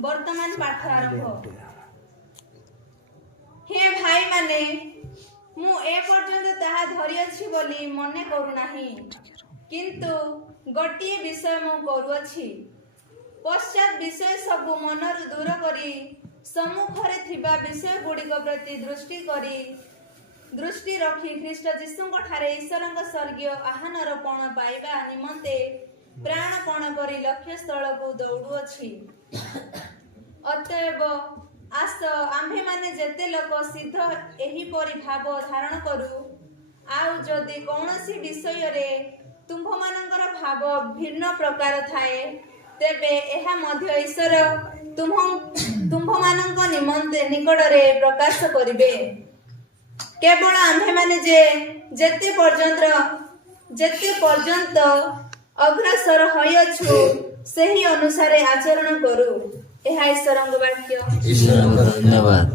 वर्तमान पाठ आरंभ। हे भाई माने मु ए पर्यंत ताहा धरि अछि बोली मने करू नाही, किंतु गोटिए विषय मु करू अछि। पश्चात विषय सब मनरु दूर करी सम्मुखरे थिबा विषय गुड़िक प्रति दृष्टि रखी ख्रीष्ट जीशुଙ୍କ ठारे ईश्वरଙ୍କ स्वर्गीय आह्वानर पण पाइबा निमंते प्राणपण करी लक्ष्य स्थल को दौड़ू अछि। अतएव आस आम्भे माने जेते लोक सिद्ध एही परि भाव धारण करू। आउ जदि कौनसी विषय रे तुंभ मानकर भाव भिन्न प्रकार थाए, तेबे एहा मध्य ईश्वर तुंभ मानक निमंते निकटरे प्रकाश करिबे। केवल आम्भे माने जेते पर्यंत अग्रसर होइछु सेही अनुसारे आचरण करू। एहा ईश्वरଙ୍କ वाक्य। ईश्वरଙ୍କ धन्यवाद।